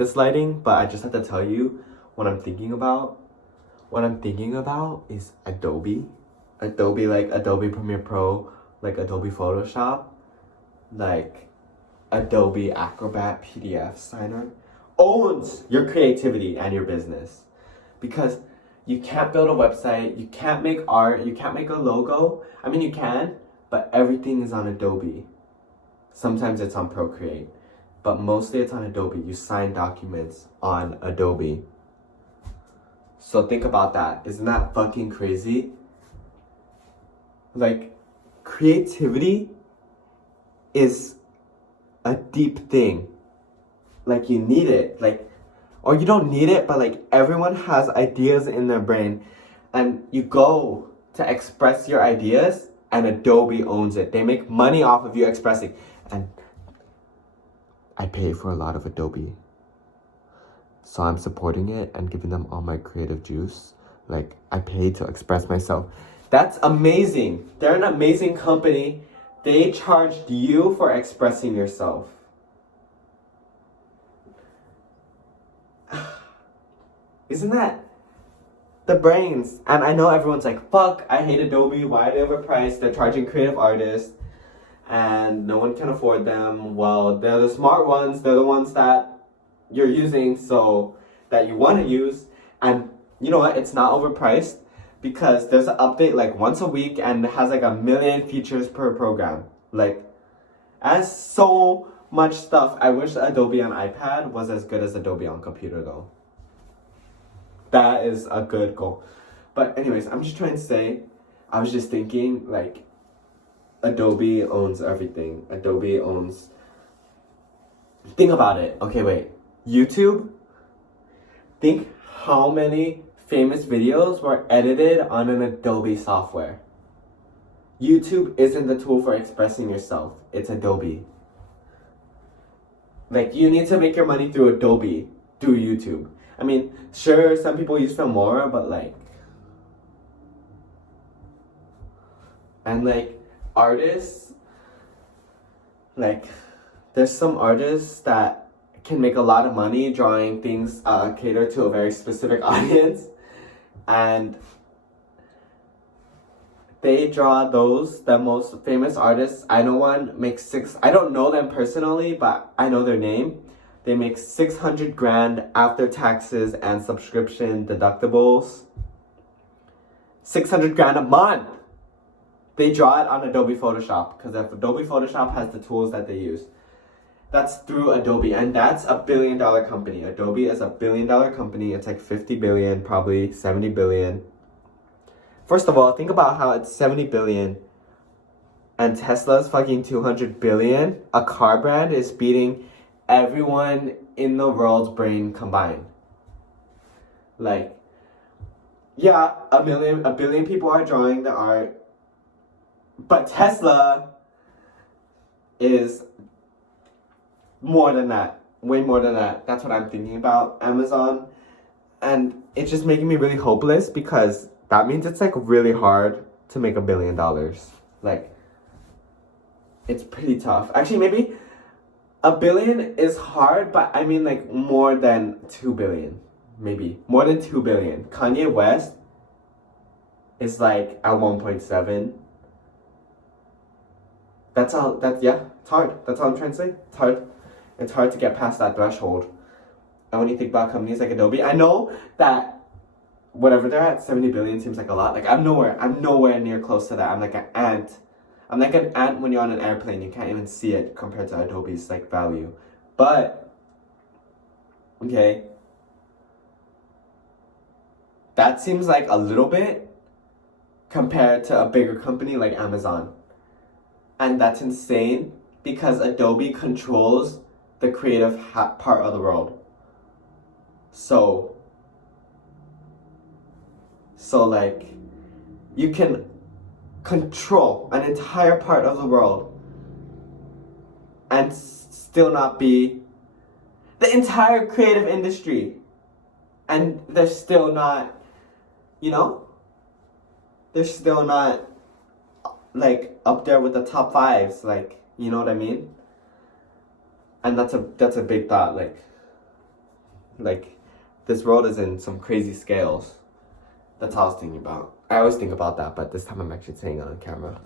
this lighting, but I just have to tell you what I'm thinking about. What I'm thinking about is Adobe. Adobe, like Adobe Premiere Pro, like Adobe Photoshop, like Adobe Acrobat PDF Signer owns your creativity and your business. Because you can't build a website, you can't make art, you can't make a logo. I mean, you can, but everything is on Adobe. Sometimes it's on Procreate, but mostly it's on Adobe. You sign documents on Adobe. So think about that. Isn't that fucking crazy? Like, creativity is a deep thing. Like, you need it. Like, or you don't need it, but like everyone has ideas in their brain, and you go to express your ideas and Adobe owns it. They make money off of you expressing. And I pay for a lot of Adobe. So I'm supporting it and giving them all my creative juice. Like, I pay to express myself. That's amazing. They're an amazing company. They charged you for expressing yourself. Isn't that the brains? And I know everyone's like, fuck, I hate Adobe. Why are they overpriced? They're charging creative artists and no one can afford them. Well, they're the smart ones. They're the ones that you're using, so that you want to use. And you know what? It's not overpriced because there's an update like once a week and it has like 1 million features per program. Like, as so much stuff. I wish Adobe on iPad was as good as Adobe on computer though. That is a good goal. But anyways, I'm just trying to say, I was just thinking, like, Adobe owns everything. Adobe owns... Think about it. Okay, wait. YouTube? Think how many famous videos were edited on an Adobe software. YouTube isn't the tool for expressing yourself. It's Adobe. Like, you need to make your money through Adobe, through YouTube. I mean, sure, some people use Filmora, but like... And like, artists... Like, there's some artists that can make a lot of money drawing things cater to a very specific audience. And they draw those, the most famous artists. I know one makes I don't know them personally, but I know their name. They make 600 grand after taxes and subscription deductibles. 600 grand a month. They draw it on Adobe Photoshop because if Adobe Photoshop has the tools that they use. That's through Adobe, and that's a $1 billion company. Adobe is a $1 billion company. It's like 50 billion, probably 70 billion. First of all, think about how it's 70 billion and Tesla's fucking 200 billion. A car brand is beating everyone in the world's brain combined. Like, yeah, a billion people are drawing the art, but Tesla is more than that, way more than that. That's what I'm thinking about. Amazon, and it's just making me really hopeless because that means it's like really hard to make $1 billion. Like, it's pretty tough. Actually, maybe $1 billion is hard, but I mean like more than 2 billion. Maybe more than 2 billion. Kanye West is like at 1.7. That's all. Yeah, it's hard. That's all I'm trying to say. It's hard. It's hard to get past that threshold. And when you think about companies like Adobe, I know that whatever they're at, 70 billion seems like a lot. Like, I'm nowhere near close to that. I'm like an ant. I'm like an ant when you're on an airplane. You can't even see it compared to Adobe's like value. But, okay, that seems like a little bit compared to a bigger company like Amazon. And that's insane because Adobe controls the creative part of the world. So like, you can control an entire part of the world and still not be the entire creative industry. And they're still not, you know, they're still not like up there with the top fives, like, you know what I mean? And that's a big thought. Like, Like, this world is in some crazy scales. That's all I was thinking about. I always think about that, but this time I'm actually saying it on camera.